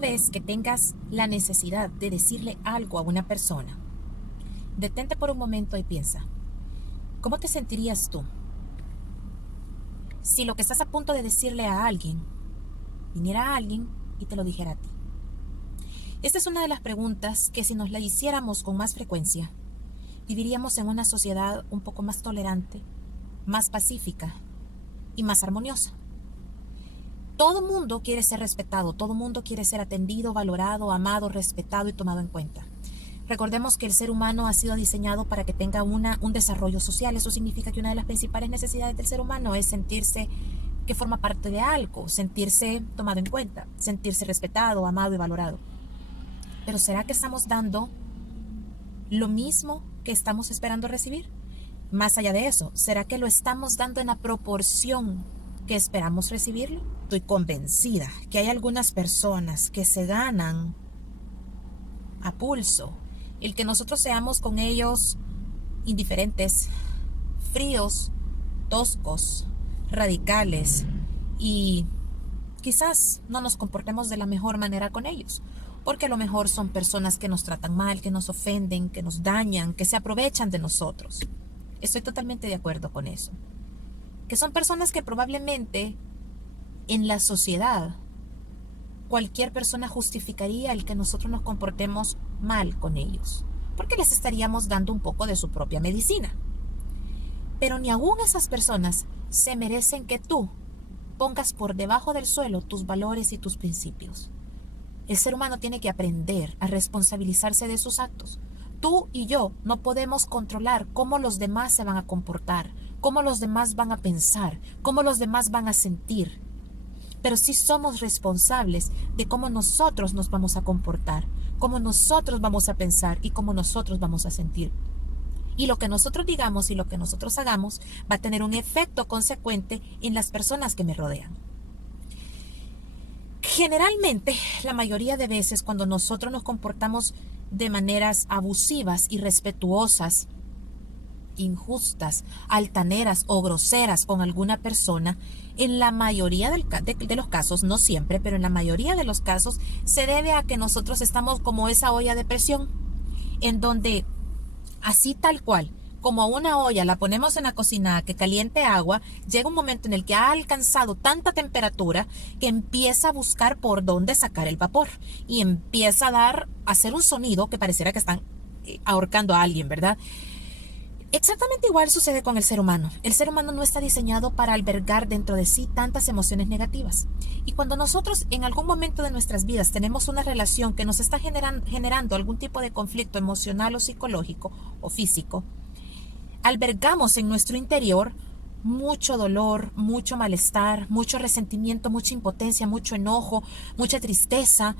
vez que tengas la necesidad de decirle algo a una persona, detente por un momento y piensa, ¿cómo te sentirías tú si lo que estás a punto de decirle a alguien, viniera alguien y te lo dijera a ti? Esta es una de las preguntas que si nos la hiciéramos con más frecuencia, viviríamos en una sociedad un poco más tolerante, más pacífica y más armoniosa. Todo mundo quiere ser respetado, todo mundo quiere ser atendido, valorado, amado, respetado y tomado en cuenta. Recordemos que el ser humano ha sido diseñado para que tenga un desarrollo social. Eso significa que una de las principales necesidades del ser humano es sentirse que forma parte de algo, sentirse tomado en cuenta, sentirse respetado, amado y valorado. Pero ¿será que estamos dando lo mismo que estamos esperando recibir? Más allá de eso, ¿será que lo estamos dando en la proporción que esperamos recibirlo? Estoy convencida que hay algunas personas que se ganan a pulso el que nosotros seamos con ellos indiferentes, fríos, toscos, radicales y quizás no nos comportemos de la mejor manera con ellos, porque a lo mejor son personas que nos tratan mal, que nos ofenden, que nos dañan, que se aprovechan de nosotros. Estoy totalmente de acuerdo con eso. Que son personas que probablemente en la sociedad cualquier persona justificaría el que nosotros nos comportemos mal con ellos, porque les estaríamos dando un poco de su propia medicina. Pero ni aún esas personas se merecen que tú pongas por debajo del suelo tus valores y tus principios. El ser humano tiene que aprender a responsabilizarse de sus actos. Tú y yo no podemos controlar cómo los demás se van a comportar, cómo los demás van a pensar, cómo los demás van a sentir. Pero sí somos responsables de cómo nosotros nos vamos a comportar, cómo nosotros vamos a pensar y cómo nosotros vamos a sentir. Y lo que nosotros digamos y lo que nosotros hagamos va a tener un efecto consecuente en las personas que me rodean. Generalmente, la mayoría de veces cuando nosotros nos comportamos de maneras abusivas, irrespetuosas, injustas, altaneras o groseras con alguna persona, en la mayoría de los casos, no siempre, pero en la mayoría de los casos, se debe a que nosotros estamos como esa olla de presión, en donde así tal cual, como una olla la ponemos en la cocina a que caliente agua, llega un momento en el que ha alcanzado tanta temperatura que empieza a buscar por dónde sacar el vapor y empieza a hacer un sonido que pareciera que están ahorcando a alguien, ¿verdad? Exactamente igual sucede con el ser humano. El ser humano no está diseñado para albergar dentro de sí tantas emociones negativas. Y cuando nosotros en algún momento de nuestras vidas tenemos una relación que nos está generando algún tipo de conflicto emocional o psicológico o físico, albergamos en nuestro interior mucho dolor, mucho malestar, mucho resentimiento, mucha impotencia, mucho enojo, mucha tristeza,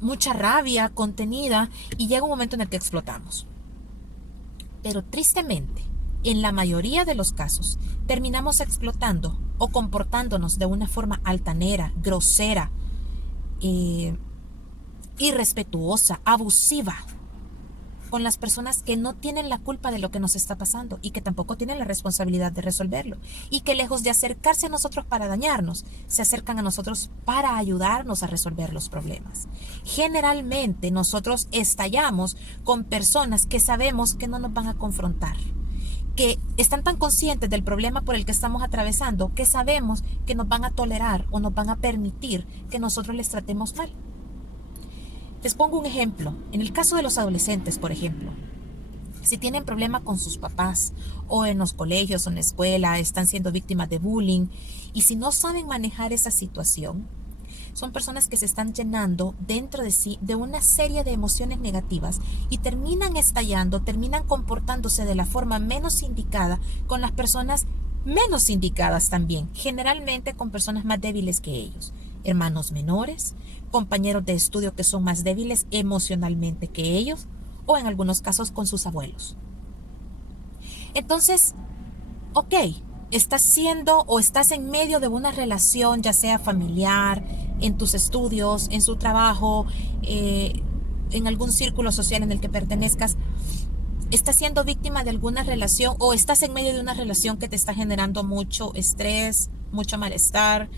mucha rabia contenida y llega un momento en el que explotamos. Pero tristemente, en la mayoría de los casos, terminamos explotando o comportándonos de una forma altanera, grosera, irrespetuosa, abusiva, con las personas que no tienen la culpa de lo que nos está pasando y que tampoco tienen la responsabilidad de resolverlo. Y que lejos de acercarse a nosotros para dañarnos, se acercan a nosotros para ayudarnos a resolver los problemas. Generalmente nosotros estallamos con personas que sabemos que no nos van a confrontar, que están tan conscientes del problema por el que estamos atravesando, que sabemos que nos van a tolerar o nos van a permitir que nosotros les tratemos mal. Les pongo un ejemplo. En el caso de los adolescentes, por ejemplo, si tienen problema con sus papás o en los colegios o en la escuela, están siendo víctimas de bullying y si no saben manejar esa situación, son personas que se están llenando dentro de sí de una serie de emociones negativas y terminan estallando, terminan comportándose de la forma menos indicada con las personas menos indicadas también, generalmente con personas más débiles que ellos, hermanos menores, compañeros de estudio que son más débiles emocionalmente que ellos o en algunos casos con sus abuelos. Entonces, ok, estás siendo o estás en medio de una relación, ya sea familiar, en tus estudios, en su trabajo, en algún círculo social en el que pertenezcas, estás siendo víctima de alguna relación o estás en medio de una relación que te está generando mucho estrés, mucho malestar.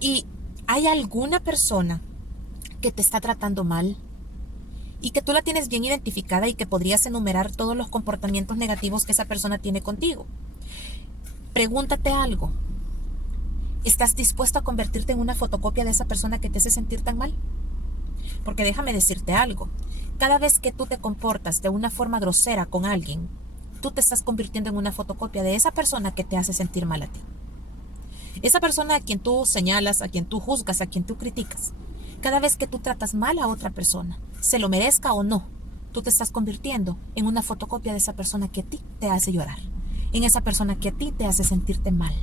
Y ¿Hay alguna persona que te está tratando mal y que tú la tienes bien identificada y que podrías enumerar todos los comportamientos negativos que esa persona tiene contigo? Pregúntate algo. ¿Estás dispuesto a convertirte en una fotocopia de esa persona que te hace sentir tan mal? Porque déjame decirte algo. Cada vez que tú te comportas de una forma grosera con alguien, tú te estás convirtiendo en una fotocopia de esa persona que te hace sentir mal a ti. Esa persona a quien tú señalas, a quien tú juzgas, a quien tú criticas. Cada vez que tú tratas mal a otra persona, se lo merezca o no, tú te estás convirtiendo en una fotocopia de esa persona que a ti te hace llorar. En esa persona que a ti te hace sentirte mal.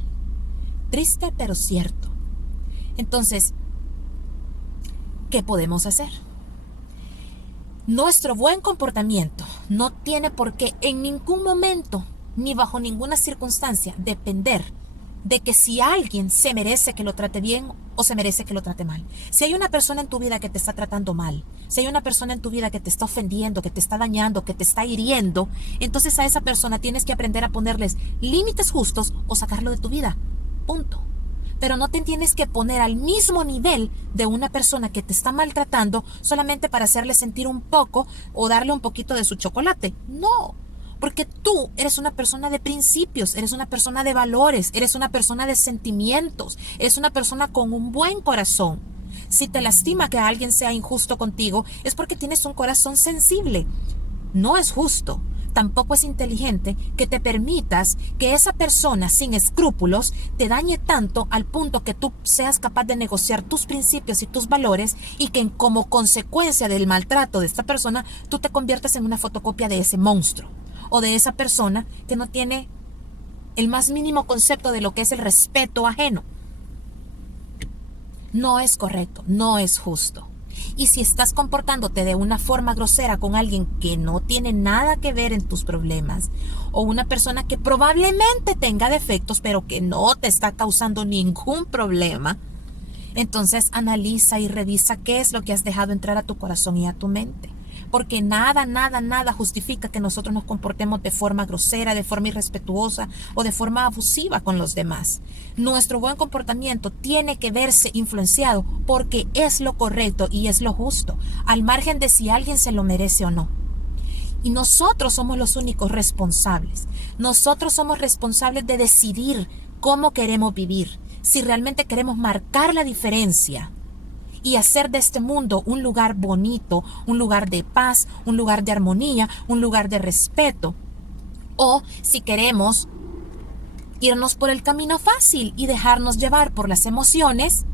Triste, pero cierto. Entonces, ¿qué podemos hacer? Nuestro buen comportamiento no tiene por qué en ningún momento, ni bajo ninguna circunstancia, depender de que si alguien se merece que lo trate bien o se merece que lo trate mal. Si hay una persona en tu vida que te está tratando mal, si hay una persona en tu vida que te está ofendiendo, que te está dañando, que te está hiriendo, entonces a esa persona tienes que aprender a ponerles límites justos o sacarlo de tu vida. Punto. Pero no te tienes que poner al mismo nivel de una persona que te está maltratando solamente para hacerle sentir un poco o darle un poquito de su chocolate. No, porque tú eres una persona de principios, eres una persona de valores, eres una persona de sentimientos, eres una persona con un buen corazón. Si te lastima que alguien sea injusto contigo, es porque tienes un corazón sensible. No es justo. Tampoco es inteligente que te permitas que esa persona sin escrúpulos te dañe tanto al punto que tú seas capaz de negociar tus principios y tus valores y que como consecuencia del maltrato de esta persona tú te conviertas en una fotocopia de ese monstruo o de esa persona que no tiene el más mínimo concepto de lo que es el respeto ajeno. No es correcto, no es justo. Y si estás comportándote de una forma grosera con alguien que no tiene nada que ver en tus problemas, o una persona que probablemente tenga defectos, pero que no te está causando ningún problema, entonces analiza y revisa qué es lo que has dejado entrar a tu corazón y a tu mente. Porque nada justifica que nosotros nos comportemos de forma grosera, de forma irrespetuosa o de forma abusiva con los demás. Nuestro buen comportamiento tiene que verse influenciado porque es lo correcto y es lo justo, al margen de si alguien se lo merece o no. Y nosotros somos los únicos responsables. Nosotros somos responsables de decidir cómo queremos vivir, si realmente queremos marcar la diferencia y hacer de este mundo un lugar bonito, un lugar de paz, un lugar de armonía, un lugar de respeto. O si queremos irnos por el camino fácil y dejarnos llevar por las emociones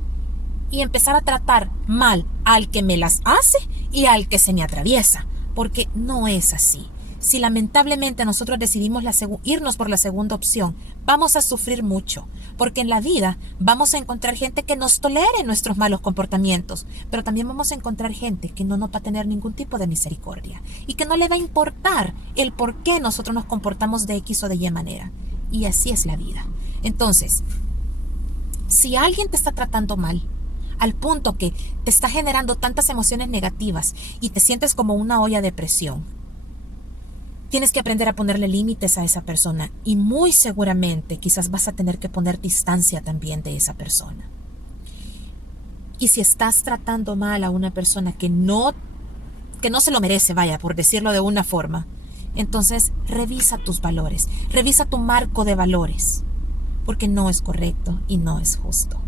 y empezar a tratar mal al que me las hace y al que se me atraviesa, porque no es así. Si lamentablemente nosotros decidimos irnos por la segunda opción, vamos a sufrir mucho, porque en la vida vamos a encontrar gente que nos tolere nuestros malos comportamientos, pero también vamos a encontrar gente que no nos va a tener ningún tipo de misericordia y que no le va a importar el por qué nosotros nos comportamos de X o de Y manera. Y así es la vida. Entonces, si alguien te está tratando mal, al punto que te está generando tantas emociones negativas y te sientes como una olla de presión, tienes que aprender a ponerle límites a esa persona y muy seguramente quizás vas a tener que poner distancia también de esa persona. Y si estás tratando mal a una persona que no se lo merece, vaya, por decirlo de una forma, entonces revisa tus valores, revisa tu marco de valores, porque no es correcto y no es justo.